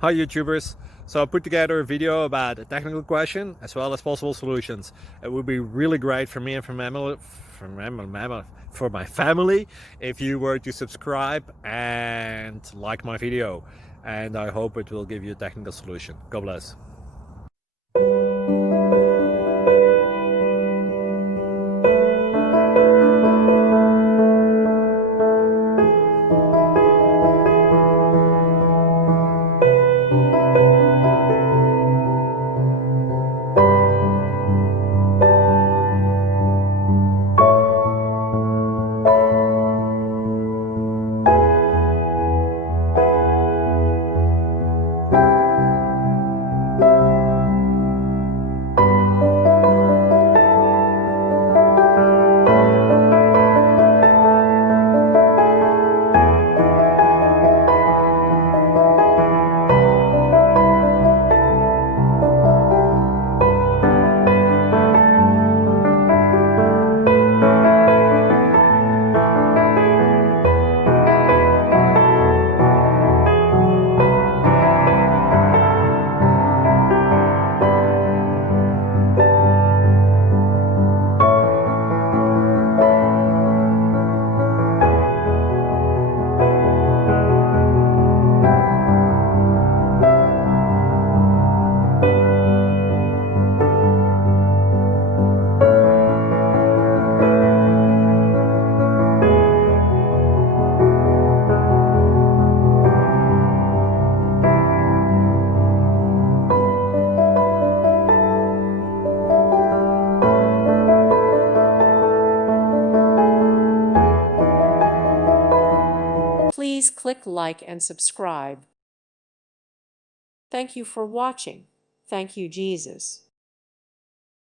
Hi YouTubers. So I put together a video about a technical question as well as possible solutions. It would be really great for me and for my family if you were to subscribe and like my video. And I hope it will give you a technical solution. God bless. Please click like and subscribe. Thank you for watching. Thank you, Jesus.